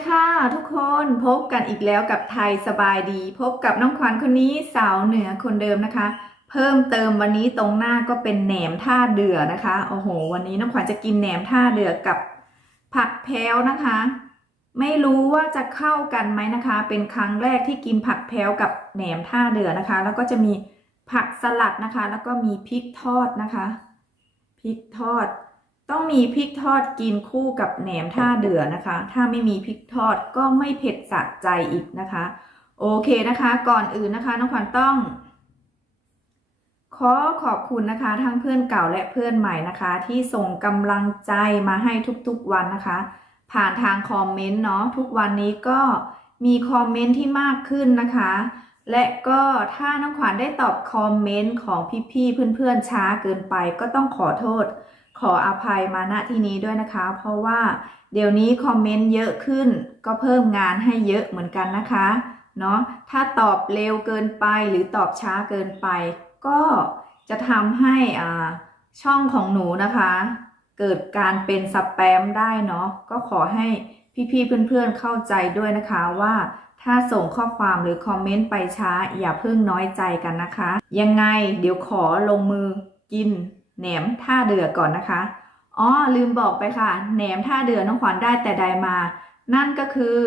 สวัสดีค่ะทุกคนพบกันอีกแล้วกับไทยสบายดี พบกับน้องขวัญคนนี้สาวเหนือคนเดิมนะคะ เพิ่มเติมวันนี้ตรงหน้าก็เป็นแหนมท่าเดือนะคะโอ้โห วันนี้น้องขวัญจะกินแหนมท่าเดือกับผักแพ้วนะคะ ไม่รู้ว่าจะเข้ากันไหมนะคะ เป็นครั้งแรกที่กินผักแพ้วกับแหนมท่าเดือนะคะ แล้วก็จะมีผักสลัดนะคะ แล้วก็มีพริกทอดนะคะพริกทอด ต้องมีพริกทอดกินคู่กับแหนมท่าเดือนะคะ ถ้าไม่มีพริกทอดก็ไม่เผ็ดสะใจอีกนะคะ โอเคนะคะ ก่อนอื่นนะคะน้องขวัญต้อง ขอขอบคุณนะคะ ทั้งเพื่อนเก่าและเพื่อนใหม่นะคะ ที่ส่งกำลังใจมาให้ทุกๆวันนะคะ ผ่านทางคอมเมนต์เนาะทุกวันนี้ก็มีคอมเมนต์ที่มากขึ้นนะคะ และก็ถ้าน้องขวัญได้ตอบคอมเมนต์ของพี่ๆเพื่อนๆช้าเกินไปก็ต้องขอโทษ ขออภัยมาณที่นี้ด้วยนะคะ เพราะว่าเดี๋ยวนี้คอมเมนต์เยอะขึ้น ก็เพิ่มงานให้เยอะเหมือนกันนะคะเนาะถ้าตอบเร็วเกินไปหรือตอบช้าเกินไป ก็จะทำให้อ่าช่องของหนูนะคะ เกิดการเป็นสแปมได้เนาะก็ขอให้พี่ๆเพื่อนๆเข้าใจด้วยนะคะว่าถ้าส่งข้อความหรือคอมเมนต์ไปช้า อย่าเพิ่งน้อยใจกันนะคะ ยังไงเดี๋ยวขอลงมือกิน แหนมท่าเดือก่อนนะคะ อ๋อลืมบอกไปค่ะ แหนมท่าเดือน้องขวัญได้แต่ใดมา นั่นก็คือ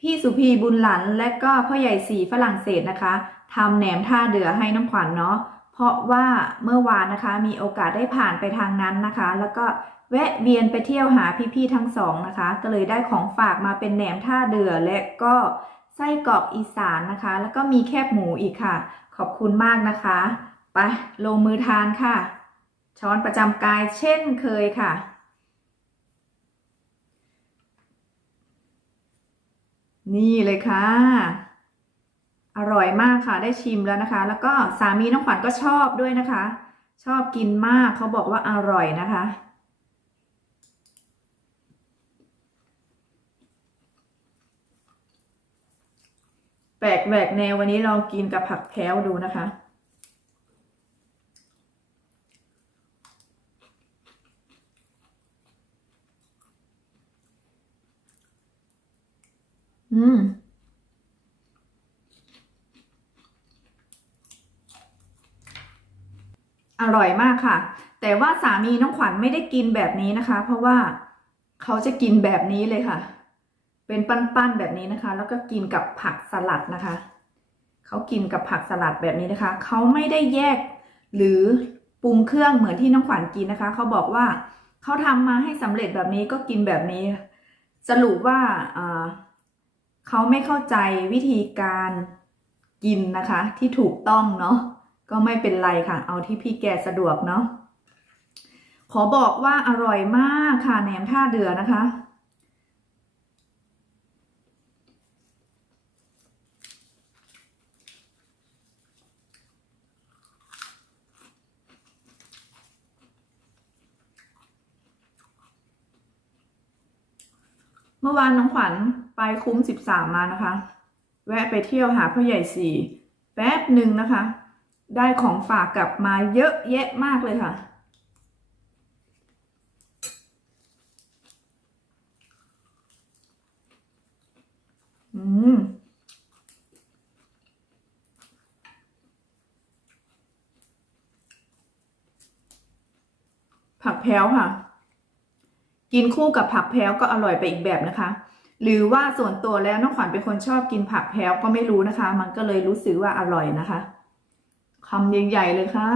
พี่สุพีบุญหลันและก็พ่อใหญ่สีฝรั่งเศสนะคะทำแหนมท่าเดือให้น้องขวัญเนาะ เพราะว่าเมื่อวานนะคะมีโอกาสได้ผ่านไปทางนั้นนะคะ แล้วก็แวะเวียนไปเที่ยวหาพี่ๆทั้งสองนะคะ ก็เลยได้ของฝากมาเป็นแหนมท่าเดือและก็ไส้กรอกอีสานนะคะ แล้วก็มีแคบหมูอีกค่ะ ขอบคุณมากนะคะ ไปลงมือทานค่ะ ช้อนประจำกายเช่นเคยค่ะ นี่เลยค่ะ อร่อยมากค่ะได้ชิมแล้วนะคะ แล้วก็สามีน้องขวัญก็ชอบด้วยนะคะ ชอบกินมากเขาบอกว่าอร่อยนะคะแปลกแหวกแนววันนี้ลองกินกับผักแพ้วดูนะคะ มอร่อยมากค่ะ แต่ว่าสามีน้องขวัญไม่ได้กินแบบนี้นะคะ เพราะว่าเขาจะกินแบบนี้เลยค่ะ เป็นปั้นๆแบบนี้นะคะ แล้วก็กินกับผักสลัดนะคะ เขากินกับผักสลัดแบบนี้นะคะ เขาไม่ได้แยกหรือปรุงเครื่องเหมือนที่น้องขวัญกินนะคะ เขาบอกว่าเขาทำมาให้สำเร็จแบบนี้ก็กินแบบนี้ สรุปว่าอ่า เขาไม่เข้าใจวิธีการกินนะคะ ที่ถูกต้องเนาะก็ไม่เป็นไรค่ะ เอาที่พี่แกสะดวกเนาะขอบอกว่าอร่อยมากค่ะแหนมท่าเดือนะคะ เมื่อวานน้องขวัญไปคุ้มสิบสามมานะคะ แวะไปเที่ยวหาพ่อใหญ่สี่แป๊บหนึ่งนะคะ ได้ของฝากกลับมาเยอะแยะมากเลยค่ะ อืมผักแพ้วค่ะ กินคู่กับผักแพ้วก็อร่อยไปอีกแบบนะคะ หรือว่าส่วนตัวแล้วน้องขวัญเป็นคนชอบกินผักแพ้วก็ไม่รู้นะคะ มันก็เลยรู้สึกว่าอร่อยนะคะคำใหญ่ๆเลยค่ะ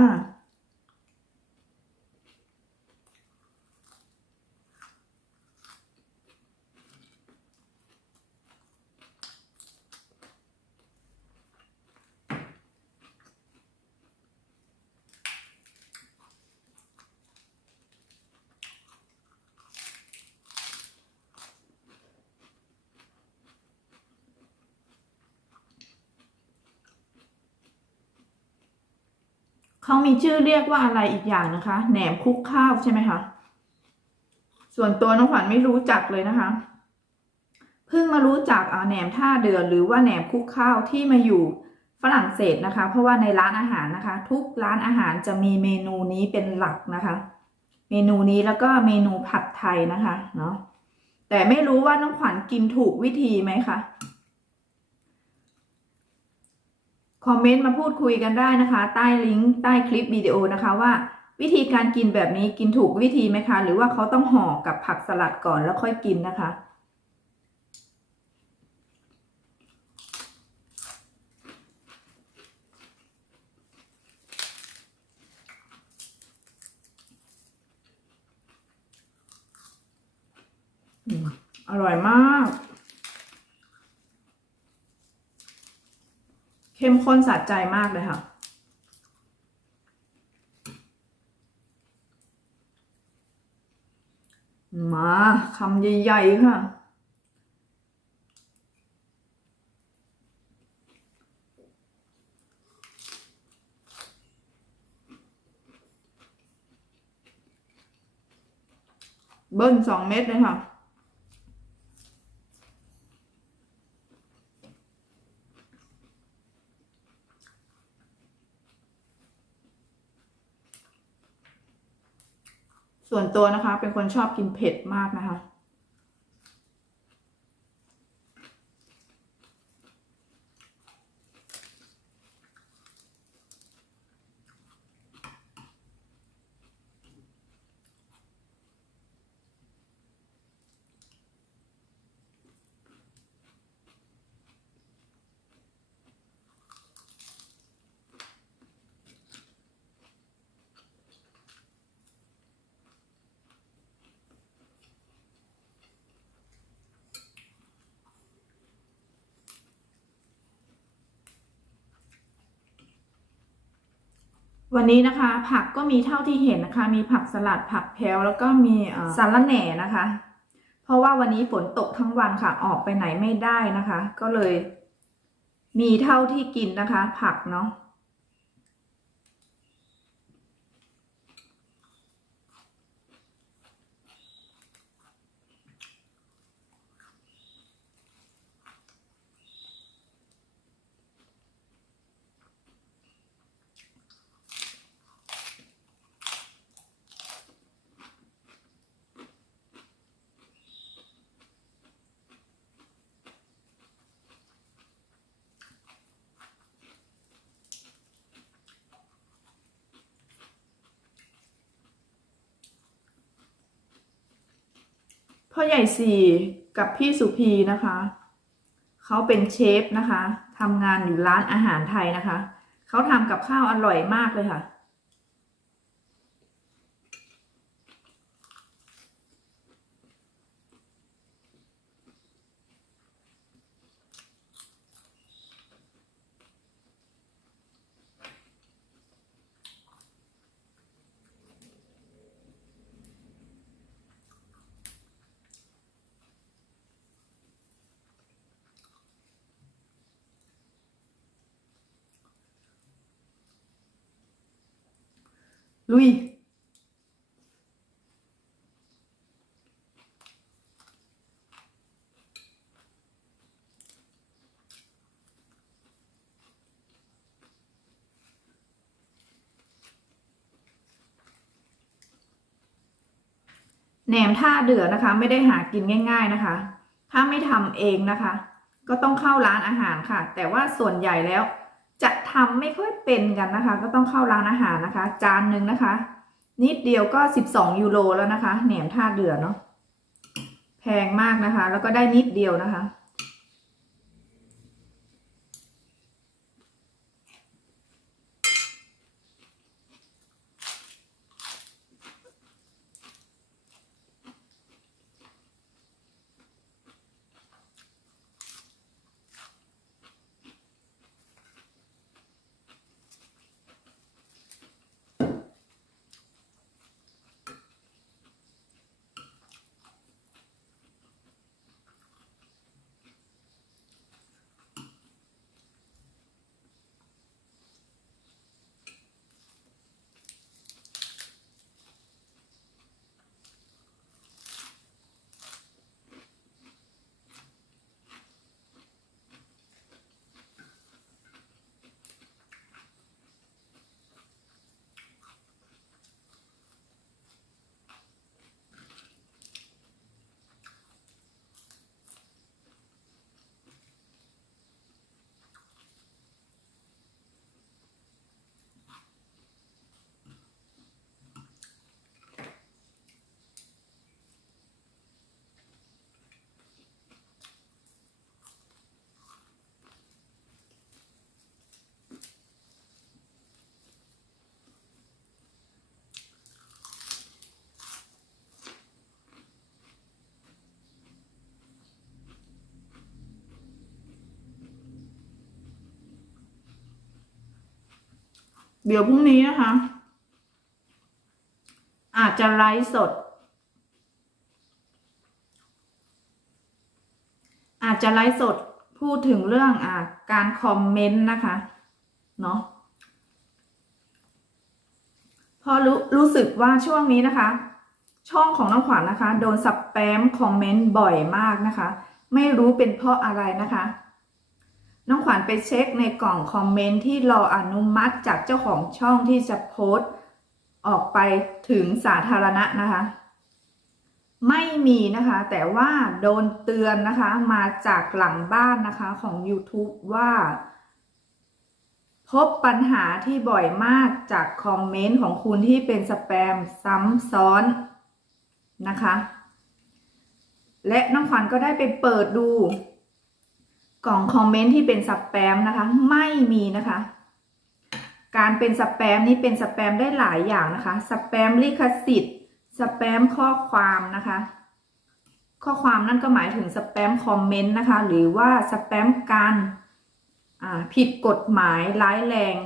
เขามีชื่อเรียกว่าอะไรอีกอย่างนะคะ แหนมคุกข้าวใช่ไหมคะ ส่วนตัวน้องขวัญไม่รู้จักเลยนะคะ เพิ่งมารู้จักแหนมท่าเดือหรือว่าแหนมคุกข้าวที่มาอยู่ฝรั่งเศสนะคะ เพราะว่าในร้านอาหารนะคะ ทุกร้านอาหารจะมีเมนูนี้เป็นหลักนะคะ เมนูนี้แล้วก็เมนูผัดไทยนะคะเนาะแต่ไม่รู้ว่าน้องขวัญกินถูกวิธีไหมคะ คอมเมนต์มาพูดคุยกันได้นะคะ ใต้ลิงก์ใต้คลิปวิดีโอนะคะว่า วิธีการกินแบบนี้กินถูกวิธีไหมคะ หรือว่าเขาต้องห่อกับผักสลัดก่อนแล้วค่อยกินนะคะ อร่อยมาก เข้มข้นสะใจมากเลยค่ะ มาคำใหญ่ๆค่ะเบิ้ลสองเม็ดเลยค่ะ ส่วนตัวนะคะ เป็นคนชอบกินเผ็ดมากนะคะ วันนี้นะคะ ผักก็มีเท่าที่เห็นนะคะ มีผักสลัดผักแพลวแล้วก็มีสาระแหน่นะคะ เพราะว่าวันนี้ฝนตกทั้งวันค่ะ ออกไปไหนไม่ได้นะคะ ก็เลย มีเท่าที่กินนะคะ ผักเนาะ พ่อใหญ่สี่กับพี่สุพีนะคะ เขาเป็นเชฟนะคะทำงานอยู่ร้านอาหารไทยนะคะ เขาทำกับข้าวอร่อยมากเลยค่ะ ลุย แหนมท่าเดือนะคะ ไม่ได้หากินง่าย ๆนะคะ ถ้าไม่ทำเองนะคะ ก็ต้องเข้าร้านอาหารค่ะ แต่ว่าส่วนใหญ่แล้ว ทำไม่ค่อยเป็นกันนะคะ ก็ต้องเข้าร้านอาหารนะคะ จานหนึ่งนะคะ นิดเดียวก็สิบสองยูโรแล้วนะคะแหนมท่าเดือเนาะแพงมากนะคะ แล้วก็ได้นิดเดียวนะคะ เดี๋ยวพรุ่งนี้นะคะ อาจจะไลฟ์สด อาจจะไลฟ์สดพูดถึงเรื่องอ่าการคอมเมนต์นะคะ เนาะพอรู้รู้สึกว่าช่วงนี้นะคะ ช่องของน้องขวัญนะคะ โดนสแปมคอมเมนต์บ่อยมากนะคะ ไม่รู้เป็นเพราะอะไรนะคะ น้องขวัญไปเช็คในกล่องคอมเมนต์ที่รออนุมัติจากเจ้าของช่องที่จะโพสต์ ออกไปถึงสาธารณะนะคะ ไม่มีนะคะ แต่ว่าโดนเตือนนะคะ มาจากหลังบ้านนะคะของ YouTube ว่า พบปัญหาที่บ่อยมากจากคอมเมนต์ของคุณที่เป็นสแปมซ้ำซ้อนนะคะ และน้องขวัญก็ได้ไปเปิดดู กล่องคอมเมนต์ที่เป็นสแปมนะคะ ไม่มีนะคะ การเป็นสแปมนี่เป็นสแปมได้หลายอย่างนะคะสแปมลิขสิทธิ์สแปมข้อความนะคะ ข้อความนั่นก็หมายถึงสแปมคอมเมนต์นะคะ หรือว่าสแปมการผิดกฎหมายร้ายแรง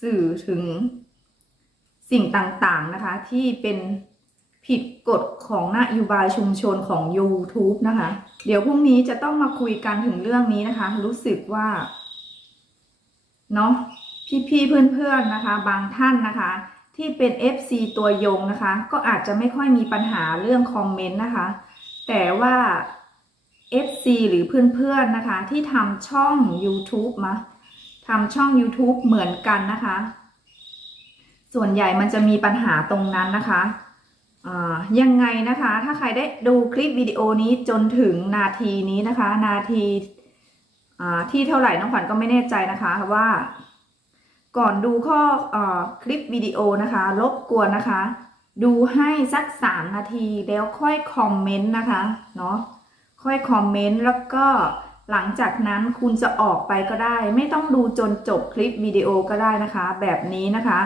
สื่อถึงสิ่งต่างๆนะคะ ที่เป็น ผิดกฎของนโยบายชุมชนของ YouTube นะคะ เดี๋ยวพรุ่งนี้จะต้องมาคุยกันถึงเรื่องนี้นะคะ รู้สึกว่าเนาะพี่ๆเพื่อนๆนะคะ บางท่านนะคะ ที่เป็น FC ตัวยงนะคะ ก็อาจจะไม่ค่อยมีปัญหาเรื่องคอมเมนต์นะคะ แต่ว่า FC หรือเพื่อนๆนะคะ ที่ทำช่อง YouTube มาทำช่อง YouTube เหมือนกันนะคะ ส่วนใหญ่มันจะมีปัญหาตรงนั้นนะคะ ยังไงนะคะ ถ้าใครได้ดูคลิปวิดีโอนี้จนถึงนาทีนี้นะคะ นาทีที่เท่าไหร่น้องขวัญก็ไม่แน่ใจนะคะว่า ก่อนดูข้อออคลิปวิดีโอนะคะรบกวนนะคะ ดูให้สักสามนาทีแล้วค่อยคอมเมนต์นะคะเนาะค่อยคอมเมนต์แล้วก็หลังจากนั้นคุณจะออกไปก็ได้ ไม่ต้องดูจนจบคลิปวิดีโอก็ได้นะคะ แบบนี้นะคะ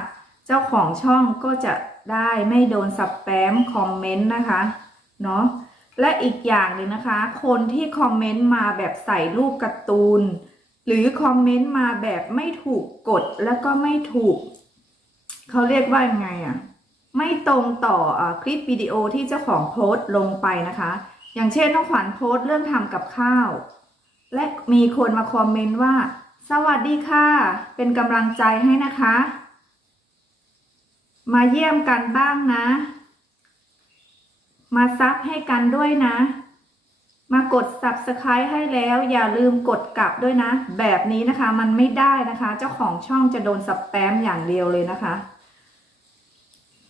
เจ้าของช่องก็จะ ได้ไม่โดนสแปมคอมเมนต์นะคะเนาะและอีกอย่างหนึ่งนะคะ คนที่คอมเมนต์มาแบบใส่รูปการ์ตูน หรือคอมเมนต์มาแบบไม่ถูกกฎแล้วก็ไม่ถูก เขาเรียกว่ายังไงอะ่ะไม่ตรงต่ออคลิปวิดีโอที่เจ้าของโพสต์ลงไปนะคะ อย่างเช่นน้องขวัญโพสต์เรื่องทำกับข้าว และมีคนมาคอมเมนต์ว่า สวัสดีค่ะ เป็นกำลังใจให้นะคะ มาเยี่ยมกันบ้างนะ มาซับให้กันด้วยนะ มากด subscribe ให้แล้วอย่าลืมกดกลับด้วยนะ แบบนี้นะคะมันไม่ได้นะคะ เจ้าของช่องจะโดนสแปมอย่างเดียวเลยนะคะ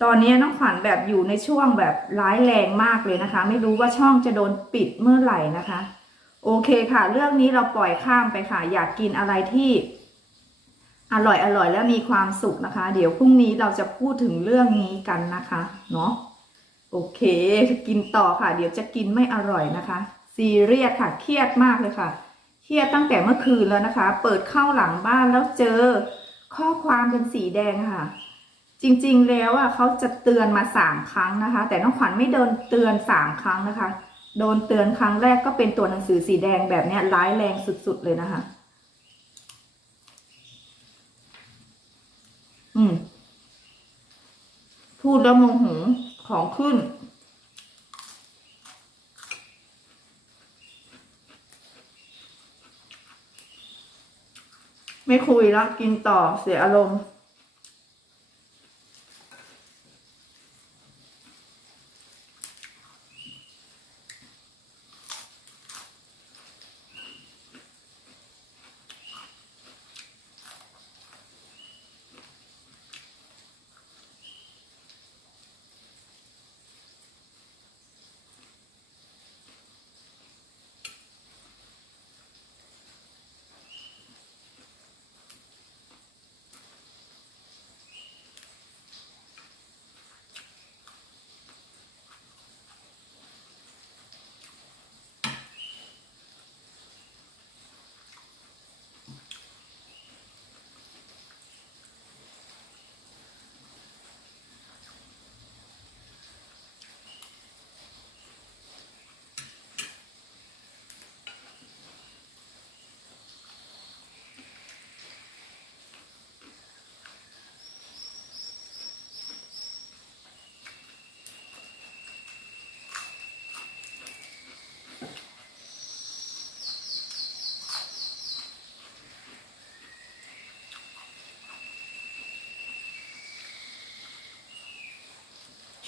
ตอนนี้น้องขวัญแบบอยู่ในช่วงแบบร้ายแรงมากเลยนะคะ ไม่รู้ว่าช่องจะโดนปิดเมื่อไหร่นะคะ โอเคค่ะ เรื่องนี้เราปล่อยข้ามไปค่ะ อยากกินอะไรที่ อร่อยอร่อยและมีความสุขนะคะ เดี๋ยวพรุ่งนี้เราจะพูดถึงเรื่องนี้กันนะคะเนาะโอเค กินต่อค่ะ เดี๋ยวจะกินไม่อร่อยนะคะซีเรียสค่ะ เครียดมากเลยค่ะ เครียดตั้งแต่เมื่อคืนแล้วนะคะ เปิดเข้าหลังบ้านแล้วเจอ ข้อความเป็นสีแดงค่ะ จริงๆแล้วอะเขาจะเตือนมาสามครั้งนะคะ แต่น้องขวัญไม่โดนเตือนสามครั้งนะคะ โดนเตือนครั้งแรกก็เป็นตัวหนังสือสีแดงแบบเนี้ยร้ายแรงสุดๆเลยนะคะ อืม พูดแล้วโมโหของขึ้น ไม่คุยแล้ว กินต่อเสียอารมณ์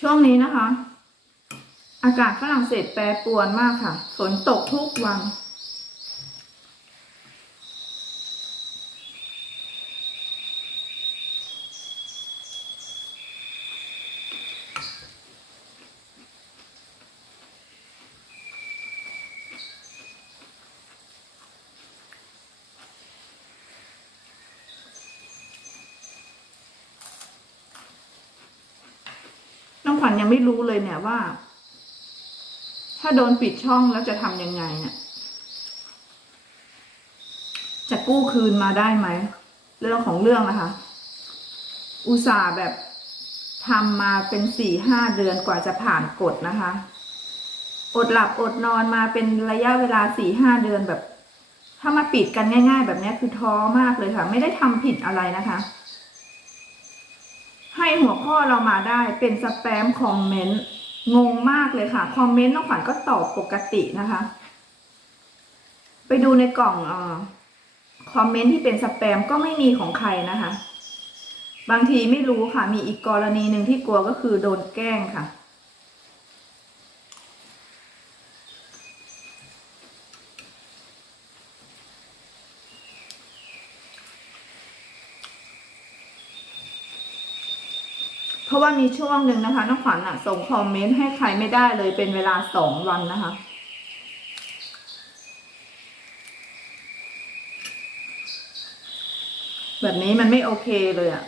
ช่วงนี้นะคะ อากาศฝรั่งเศสแปรปรวนมากค่ะ ฝนตกทุกวัน ขวัญยังไม่รู้เลยเนี่ยว่า ถ้าโดนปิดช่องแล้วจะทำยังไงเนี่ยจะกู้คืนมาได้ไหมเรื่องของเรื่องนะคะ อุตส่าห์แบบทำมาเป็นสี่ห้าเดือนกว่าจะผ่านกฎนะคะ อดหลับอดนอนมาเป็นระยะเวลาสี่ห้าเดือนแบบ ถ้ามาปิดกันง่าย ๆ แบบนี้คือท้อมากเลยค่ะ ไม่ได้ทำผิดอะไรนะคะ ให้หัวข้อเรามาได้เป็นสแปมคอมเมนต์งงมากเลยค่ะ คอมเมนต์น้องขวัญก็ตอบปกตินะคะ ไปดูในกล่องอ่อคอมเมนต์ที่เป็นสแปมก็ไม่มีของใครนะคะ บางทีไม่รู้ค่ะ มีอีกกรณีหนึ่งที่กลัวก็คือโดนแกล้งค่ะ ราะว่ามีช่วงหนึ่งนะคะน้องขวัญอะส่งคอมเมนต์ให้ใครไม่ได้เลยเป็นเวลาสองวันนะคะแบบนี้มันไม่โอเคเลยอะ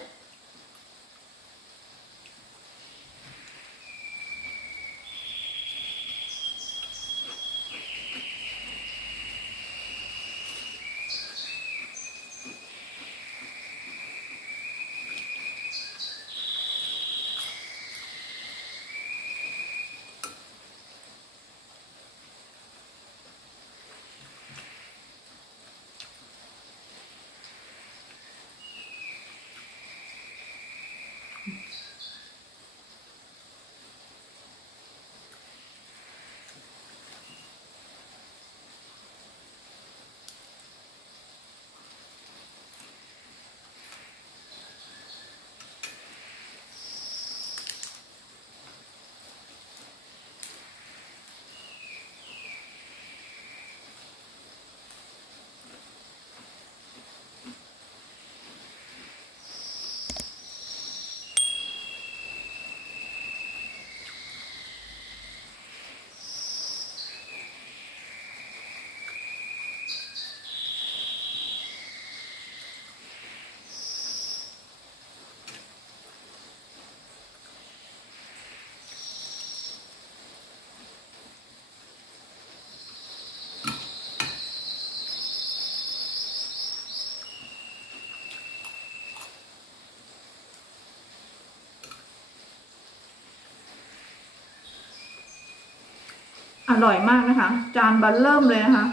อร่อยมากนะคะ จานบัลเริ่มเลยนะคะ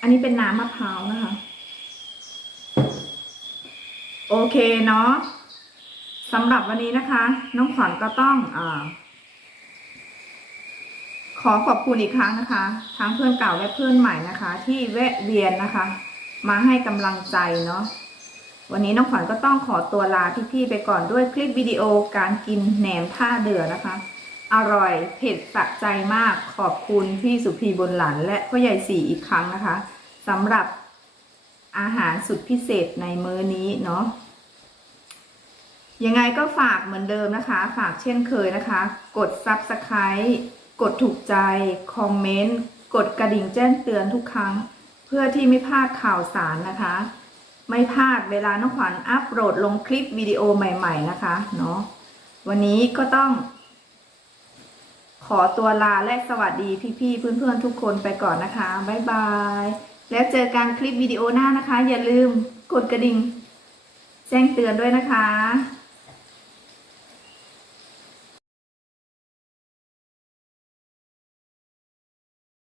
อันนี้เป็นน้ำมะพร้าวนะคะ โอเคเนาะสำหรับวันนี้นะคะ น้องขวัญก็ต้องอ่า อขอบคุณอีกครั้งนะคะ ทั้งเพื่อนเก่าและเพื่อนใหม่นะคะ ที่แวะเวียนนะคะ มาให้กำลังใจเนาะวันนี้น้องขวัญก็ต้องขอตัวลาพี่ๆไปก่อนด้วยคลิปวิดีโอการกินแหนมท่าเดือนะคะ อร่อยเผ็ดสะใจมากขอบคุณพี่สุพีบนหลัน และพ่อใหญ่สี่อีกครั้งนะคะสำหรับอาหารสุดพิเศษในมื้อนี้เนาะยังไงก็ฝากเหมือนเดิมนะคะ ฝากเช่นเคยนะคะ กด Subscribe กดถูกใจ คอมเมนต์ กดกระดิ่งแจ้งเตือนทุกครั้ง เพื่อที่ไม่พลาดข่าวสารนะคะ ไม่พลาดเวลาน้องขวัญอัปโหลดลงคลิปวิดีโอใหม่ ๆ นะคะเนาะวันนี้ก็ต้อง ขอตัวลาและสวัสดีพี่ๆเพื่อนๆทุกคนไปก่อนนะคะบ๊ายบายแล้วเจอกันคลิปวิดีโอหน้านะคะ อย่าลืมกดกระดิ่งแจ้งเตือนด้วยนะคะ